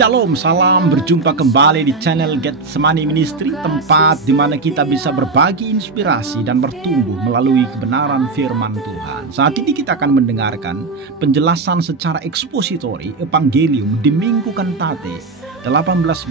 Shalom, salam, berjumpa kembali di channel Getsemani Ministry, tempat di mana kita bisa berbagi inspirasi dan bertumbuh melalui kebenaran firman Tuhan. Saat ini kita akan mendengarkan penjelasan secara ekspositori Evangelium di Minggu Cantate 18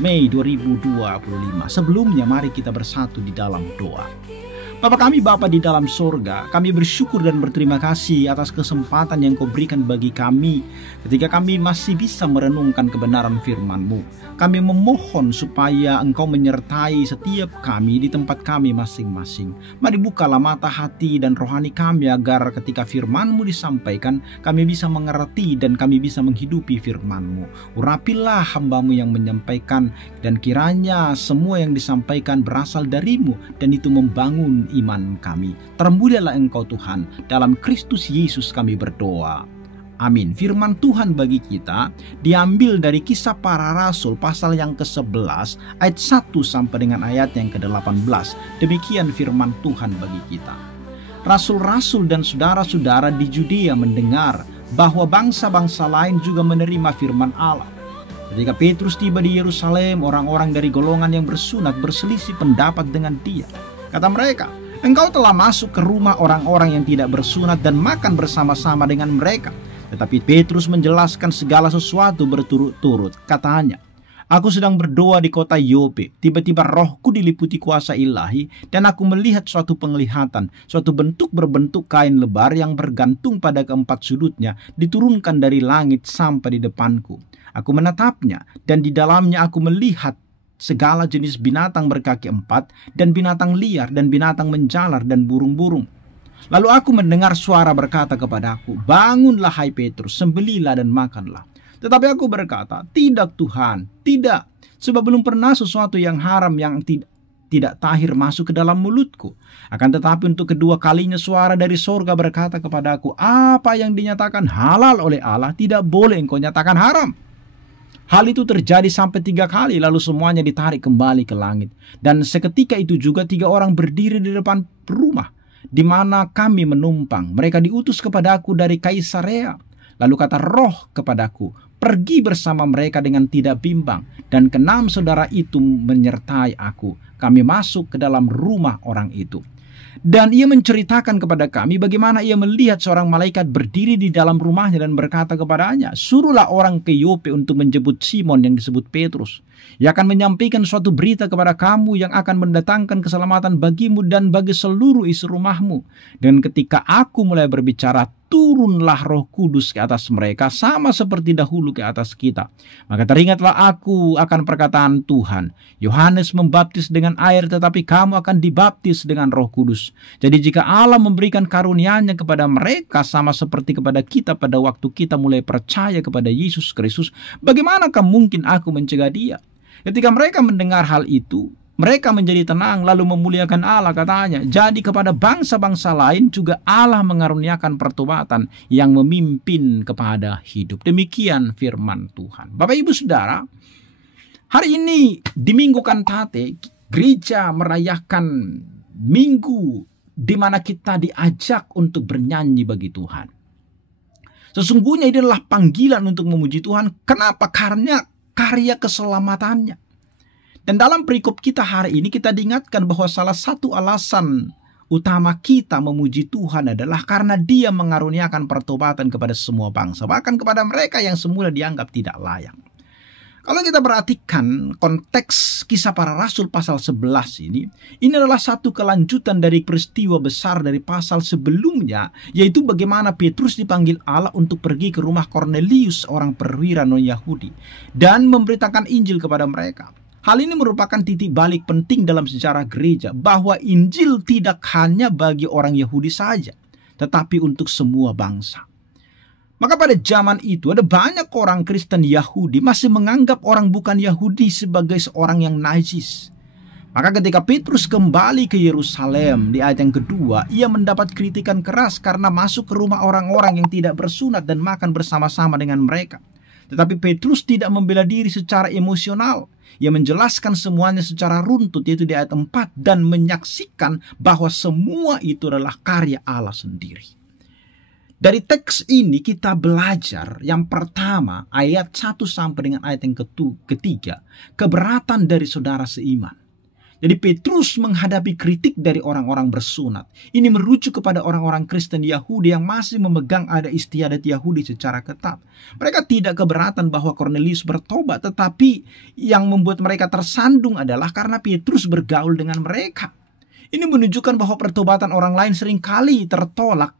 Mei 2025. Sebelumnya mari kita bersatu di dalam doa. Bapa kami, Bapa di dalam sorga, kami bersyukur dan berterima kasih atas kesempatan yang Kau berikan bagi kami ketika kami masih bisa merenungkan kebenaran firman-Mu. Kami memohon supaya Engkau menyertai setiap kami di tempat kami masing-masing. Mari bukalah mata hati dan rohani kami agar ketika firman-Mu disampaikan, kami bisa mengerti dan kami bisa menghidupi firman-Mu. Urapilah hamba-Mu yang menyampaikan, dan kiranya semua yang disampaikan berasal dari-Mu dan itu membangun iman kami. Termulialah Engkau Tuhan, dalam Kristus Yesus kami berdoa. Amin. Firman Tuhan bagi kita diambil dari Kisah Para Rasul pasal yang ke-11 ayat 1 sampai dengan ayat yang ke-18. Demikian firman Tuhan bagi kita. Rasul-rasul dan saudara-saudara di Judea mendengar bahwa bangsa-bangsa lain juga menerima firman Allah. Ketika Petrus tiba di Yerusalem, orang-orang dari golongan yang bersunat berselisih pendapat dengan dia. Kata mereka, "Engkau telah masuk ke rumah orang-orang yang tidak bersunat dan makan bersama-sama dengan mereka." Tetapi Petrus menjelaskan segala sesuatu berturut-turut. Katanya, "Aku sedang berdoa di kota Yope. Tiba-tiba rohku diliputi kuasa ilahi dan aku melihat suatu penglihatan, suatu bentuk berbentuk kain lebar yang bergantung pada keempat sudutnya, diturunkan dari langit sampai di depanku. Aku menatapnya dan di dalamnya aku melihat segala jenis binatang berkaki empat dan binatang liar dan binatang menjalar dan burung-burung. Lalu aku mendengar suara berkata kepadaku, 'Bangunlah hai Petrus, sembelihlah dan makanlah.' Tetapi aku berkata, 'Tidak Tuhan, tidak, sebab belum pernah sesuatu yang haram yang tidak tahir masuk ke dalam mulutku.' Akan tetapi untuk kedua kalinya suara dari sorga berkata kepadaku, 'Apa yang dinyatakan halal oleh Allah tidak boleh engkau nyatakan haram.' Hal itu terjadi sampai 3 kali, lalu semuanya ditarik kembali ke langit. Dan seketika itu juga 3 orang berdiri di depan rumah di mana kami menumpang. Mereka diutus kepadaku dari Kaisarea. Lalu kata roh kepadaku, 'Pergi bersama mereka dengan tidak bimbang.' Dan ke-6 saudara itu menyertai aku. Kami masuk ke dalam rumah orang itu. Dan ia menceritakan kepada kami bagaimana ia melihat seorang malaikat berdiri di dalam rumahnya dan berkata kepadanya, 'Suruhlah orang ke Yope untuk menjemput Simon yang disebut Petrus. Ia akan menyampaikan suatu berita kepada kamu yang akan mendatangkan keselamatan bagimu dan bagi seluruh isi rumahmu.' Dan ketika aku mulai berbicara, turunlah Roh Kudus ke atas mereka sama seperti dahulu ke atas kita. Maka teringatlah aku akan perkataan Tuhan, 'Yohanes membaptis dengan air, tetapi kamu akan dibaptis dengan Roh Kudus.' Jadi jika Allah memberikan karunia-Nya kepada mereka sama seperti kepada kita pada waktu kita mulai percaya kepada Yesus Kristus, bagaimanakah mungkin aku mencegah dia?" Ketika mereka mendengar hal itu, mereka menjadi tenang lalu memuliakan Allah. Katanya, "Jadi kepada bangsa-bangsa lain juga Allah mengaruniakan pertobatan yang memimpin kepada hidup." Demikian firman Tuhan. Bapak Ibu Saudara, hari ini di Minggu Cantate, gereja merayakan minggu di mana kita diajak untuk bernyanyi bagi Tuhan. Sesungguhnya ini adalah panggilan untuk memuji Tuhan. Kenapa? Karena karya keselamatannya. Dan dalam perikop kita hari ini kita diingatkan bahwa salah satu alasan utama kita memuji Tuhan adalah karena Dia mengaruniakan pertobatan kepada semua bangsa, bahkan kepada mereka yang semula dianggap tidak layak. Kalau kita perhatikan konteks Kisah Para Rasul pasal 11 ini adalah satu kelanjutan dari peristiwa besar dari pasal sebelumnya, yaitu bagaimana Petrus dipanggil Allah untuk pergi ke rumah Kornelius, orang perwira non-Yahudi, dan memberitakan Injil kepada mereka. Hal ini merupakan titik balik penting dalam sejarah gereja, bahwa Injil tidak hanya bagi orang Yahudi saja, tetapi untuk semua bangsa. Maka pada zaman itu ada banyak orang Kristen Yahudi masih menganggap orang bukan Yahudi sebagai seorang yang najis. Maka ketika Petrus kembali ke Yerusalem di ayat yang kedua, ia mendapat kritikan keras karena masuk ke rumah orang-orang yang tidak bersunat dan makan bersama-sama dengan mereka. Tetapi Petrus tidak membela diri secara emosional. Ia menjelaskan semuanya secara runtut, yaitu di ayat 4, dan menyaksikan bahwa semua itu adalah karya Allah sendiri. Dari teks ini kita belajar yang pertama, ayat 1 sampai dengan ayat yang ketiga, keberatan dari saudara seiman. Jadi Petrus menghadapi kritik dari orang-orang bersunat. Ini merujuk kepada orang-orang Kristen Yahudi yang masih memegang adat istiadat Yahudi secara ketat. Mereka tidak keberatan bahwa Kornelius bertobat, tetapi yang membuat mereka tersandung adalah karena Petrus bergaul dengan mereka. Ini menunjukkan bahwa pertobatan orang lain seringkali tertolak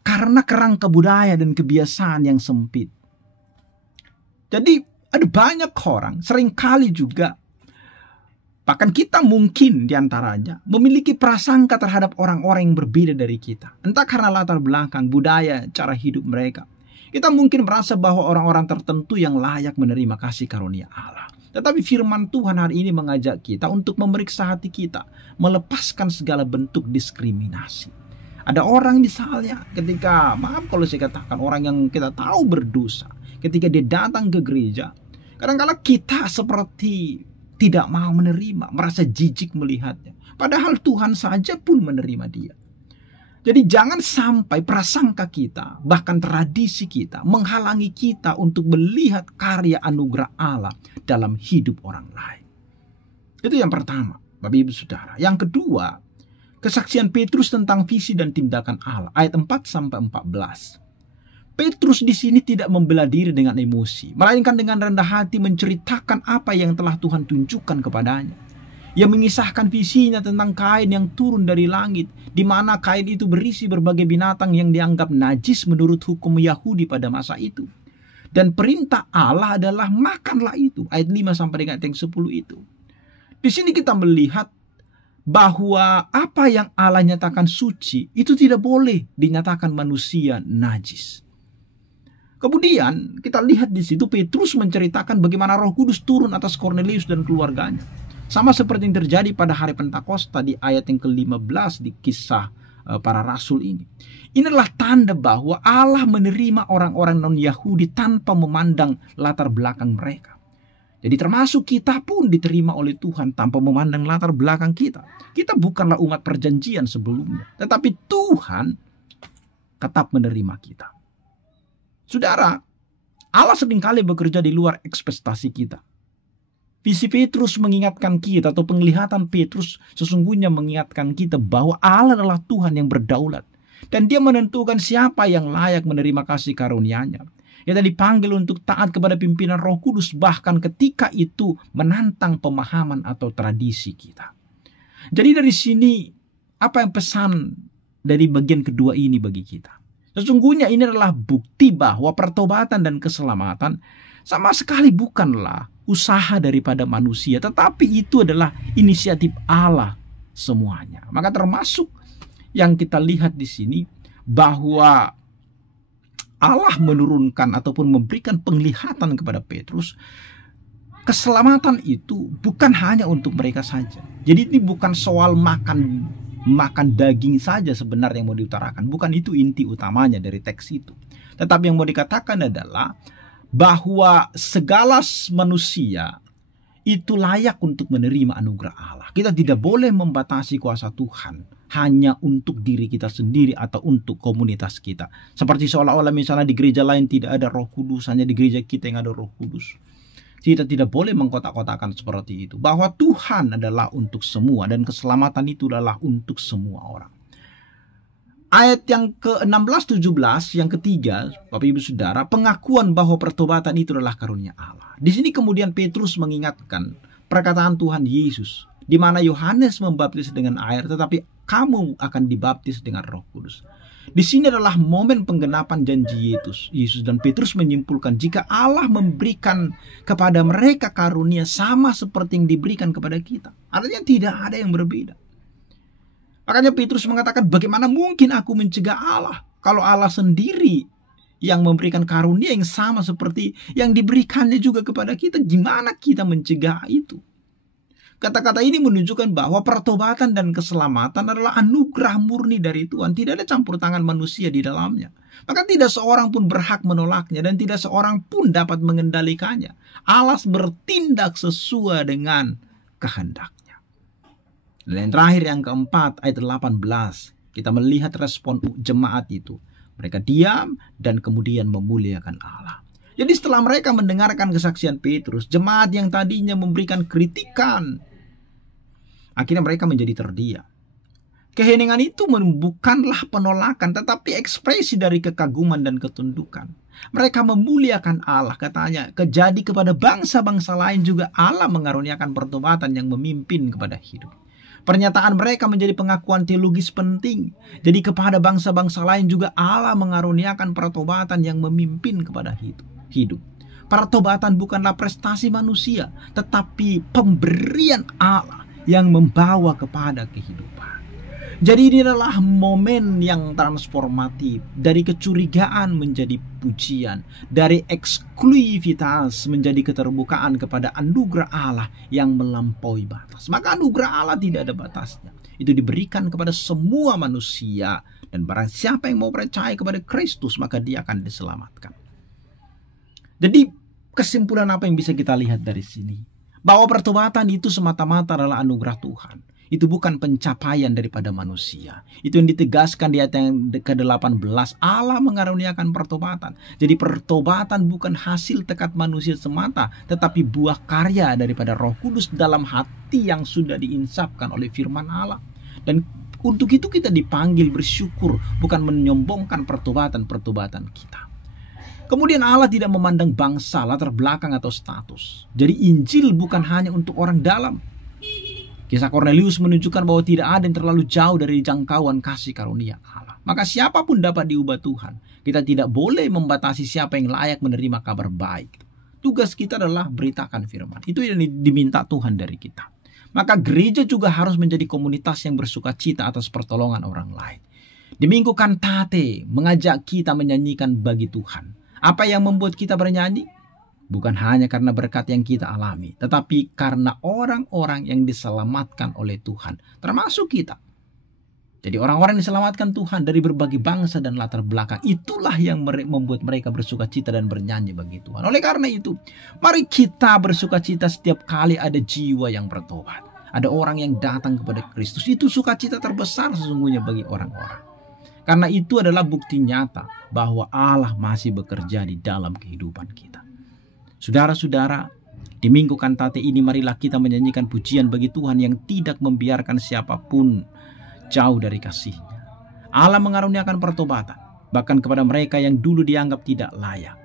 karena kerangka budaya dan kebiasaan yang sempit. Jadi ada banyak orang seringkali juga, bahkan kita mungkin diantaranya, memiliki prasangka terhadap orang-orang yang berbeda dari kita. Entah karena latar belakang, budaya, cara hidup mereka. Kita mungkin merasa bahwa orang-orang tertentu yang layak menerima kasih karunia Allah. Tetapi firman Tuhan hari ini mengajak kita untuk memeriksa hati kita, melepaskan segala bentuk diskriminasi. Ada orang misalnya ketika, maaf kalau saya katakan, orang yang kita tahu berdosa, ketika dia datang ke gereja, kadang-kadang kita seperti tidak mau menerima, merasa jijik melihatnya. Padahal Tuhan saja pun menerima dia. Jadi jangan sampai prasangka kita, bahkan tradisi kita, menghalangi kita untuk melihat karya anugerah Allah dalam hidup orang lain. Itu yang pertama, Bapak Ibu Saudara. Yang kedua, kesaksian Petrus tentang visi dan tindakan Allah, ayat 4 sampai 14. Petrus di sini tidak membela diri dengan emosi, melainkan dengan rendah hati menceritakan apa yang telah Tuhan tunjukkan kepadanya. Ia mengisahkan visinya tentang kain yang turun dari langit, di mana kain itu berisi berbagai binatang yang dianggap najis menurut hukum Yahudi pada masa itu. Dan perintah Allah adalah makanlah itu, ayat 5 sampai dengan ayat 10 itu. Di sini kita melihat bahwa apa yang Allah nyatakan suci itu tidak boleh dinyatakan manusia najis. Kemudian kita lihat di situ Petrus menceritakan bagaimana Roh Kudus turun atas Kornelius dan keluarganya. Sama seperti yang terjadi pada hari Pentakosta di ayat yang ke-15 di kisah para rasul ini. Ini adalah tanda bahwa Allah menerima orang-orang non-Yahudi tanpa memandang latar belakang mereka. Jadi termasuk kita pun diterima oleh Tuhan tanpa memandang latar belakang kita. Kita bukanlah umat perjanjian sebelumnya, tetapi Tuhan tetap menerima kita. Saudara, Allah seringkali bekerja di luar ekspektasi kita. Visi Petrus mengingatkan kita, atau penglihatan Petrus sesungguhnya mengingatkan kita bahwa Allah adalah Tuhan yang berdaulat. Dan dia menentukan siapa yang layak menerima kasih karunia-Nya. Kita dipanggil untuk taat kepada pimpinan Roh Kudus, bahkan ketika itu menantang pemahaman atau tradisi kita. Jadi dari sini, apa yang pesan dari bagian kedua ini bagi kita? Sesungguhnya ini adalah bukti bahwa pertobatan dan keselamatan sama sekali bukanlah usaha daripada manusia, tetapi itu adalah inisiatif Allah semuanya. Maka termasuk yang kita lihat di sini bahwa Allah menurunkan ataupun memberikan penglihatan kepada Petrus. Keselamatan itu bukan hanya untuk mereka saja. Jadi ini bukan soal makan daging saja sebenarnya yang mau diutarakan. Bukan itu inti utamanya dari teks itu. Tetapi yang mau dikatakan adalah bahwa segala manusia itu layak untuk menerima anugerah Allah. Kita tidak boleh membatasi kuasa Tuhan hanya untuk diri kita sendiri atau untuk komunitas kita. Seperti seolah-olah misalnya di gereja lain tidak ada Roh Kudus, hanya di gereja kita yang ada Roh Kudus. Kita tidak boleh mengkotak-kotakan seperti itu. Bahwa Tuhan adalah untuk semua dan keselamatan itu adalah untuk semua orang. Ayat yang ke-16-17 yang ketiga, Bapak Ibu Saudara, pengakuan bahwa pertobatan itu adalah karunia Allah. Di sini kemudian Petrus mengingatkan perkataan Tuhan Yesus, di mana Yohanes membaptis dengan air, tetapi kamu akan dibaptis dengan Roh Kudus. Di sini adalah momen penggenapan janji Yesus, dan Petrus menyimpulkan jika Allah memberikan kepada mereka karunia sama seperti yang diberikan kepada kita, artinya tidak ada yang berbeda. Makanya Petrus mengatakan, bagaimana mungkin aku mencegah Allah kalau Allah sendiri yang memberikan karunia yang sama seperti yang diberikannya juga kepada kita? Gimana kita mencegah itu? Kata-kata ini menunjukkan bahwa pertobatan dan keselamatan adalah anugerah murni dari Tuhan. Tidak ada campur tangan manusia di dalamnya. Maka tidak seorang pun berhak menolaknya dan tidak seorang pun dapat mengendalikannya. Allah bertindak sesuai dengan kehendaknya. Dan yang terakhir yang keempat, ayat 18, kita melihat respon jemaat itu. Mereka diam dan kemudian memuliakan Allah. Jadi setelah mereka mendengarkan kesaksian Petrus, jemaat yang tadinya memberikan kritikan, akhirnya mereka menjadi terdiam. Keheningan itu bukanlah penolakan, tetapi ekspresi dari kekaguman dan ketundukan. Mereka memuliakan Allah, katanya, jadi kepada bangsa-bangsa lain juga Allah mengaruniakan pertobatan yang memimpin kepada hidup. Pernyataan mereka menjadi pengakuan teologis penting. Jadi kepada bangsa-bangsa lain juga Allah mengaruniakan pertobatan yang memimpin kepada hidup. Pertobatan bukanlah prestasi manusia, tetapi pemberian Allah yang membawa kepada kehidupan. Jadi ini adalah momen yang transformatif, dari kecurigaan menjadi pujian, dari eksklusivitas menjadi keterbukaan kepada anugerah Allah yang melampaui batas. Maka anugerah Allah tidak ada batasnya. Itu diberikan kepada semua manusia, dan barang siapa yang mau percaya kepada Kristus maka dia akan diselamatkan. Jadi kesimpulan apa yang bisa kita lihat dari sini? Bahwa pertobatan itu semata-mata adalah anugerah Tuhan. Itu bukan pencapaian daripada manusia. Itu yang ditegaskan di ayat yang ke-18. Allah mengaruniakan pertobatan. Jadi pertobatan bukan hasil tekad manusia semata, tetapi buah karya daripada Roh Kudus dalam hati yang sudah diinsapkan oleh firman Allah. Dan untuk itu kita dipanggil bersyukur, bukan menyombongkan pertobatan kita. Kemudian Allah tidak memandang bangsa, latar belakang atau status. Jadi Injil bukan hanya untuk orang dalam. Kisah Kornelius menunjukkan bahwa tidak ada yang terlalu jauh dari jangkauan kasih karunia Allah. Maka siapapun dapat diubah Tuhan. Kita tidak boleh membatasi siapa yang layak menerima kabar baik. Tugas kita adalah beritakan firman. Itu yang diminta Tuhan dari kita. Maka gereja juga harus menjadi komunitas yang bersuka cita atas pertolongan orang lain. Di Minggu Kantate mengajak kita menyanyikan bagi Tuhan. Apa yang membuat kita bernyanyi? Bukan hanya karena berkat yang kita alami, tetapi karena orang-orang yang diselamatkan oleh Tuhan, termasuk kita. Jadi orang-orang yang diselamatkan Tuhan dari berbagai bangsa dan latar belakang, itulah yang membuat mereka bersuka cita dan bernyanyi bagi Tuhan. Oleh karena itu, mari kita bersuka cita setiap kali ada jiwa yang bertobat. Ada orang yang datang kepada Kristus. Itu sukacita terbesar sesungguhnya bagi orang-orang. Karena itu adalah bukti nyata bahwa Allah masih bekerja di dalam kehidupan kita. Saudara-saudara, di Minggu Kantate ini marilah kita menyanyikan pujian bagi Tuhan yang tidak membiarkan siapapun jauh dari kasih-Nya. Allah mengaruniakan pertobatan, bahkan kepada mereka yang dulu dianggap tidak layak.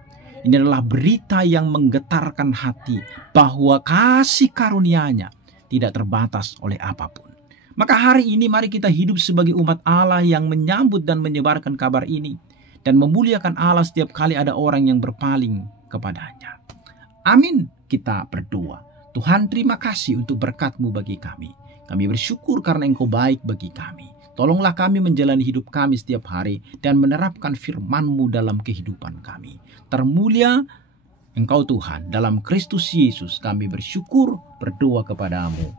Ini adalah berita yang menggetarkan hati bahwa kasih karunia-Nya tidak terbatas oleh apapun. Maka hari ini mari kita hidup sebagai umat Allah yang menyambut dan menyebarkan kabar ini, dan memuliakan Allah setiap kali ada orang yang berpaling kepadanya. Amin. Kita berdoa. Tuhan, terima kasih untuk berkat-Mu bagi kami. Kami bersyukur karena Engkau baik bagi kami. Tolonglah kami menjalani hidup kami setiap hari dan menerapkan firman-Mu dalam kehidupan kami. Termulia Engkau Tuhan, dalam Kristus Yesus kami bersyukur, berdoa kepada-Mu.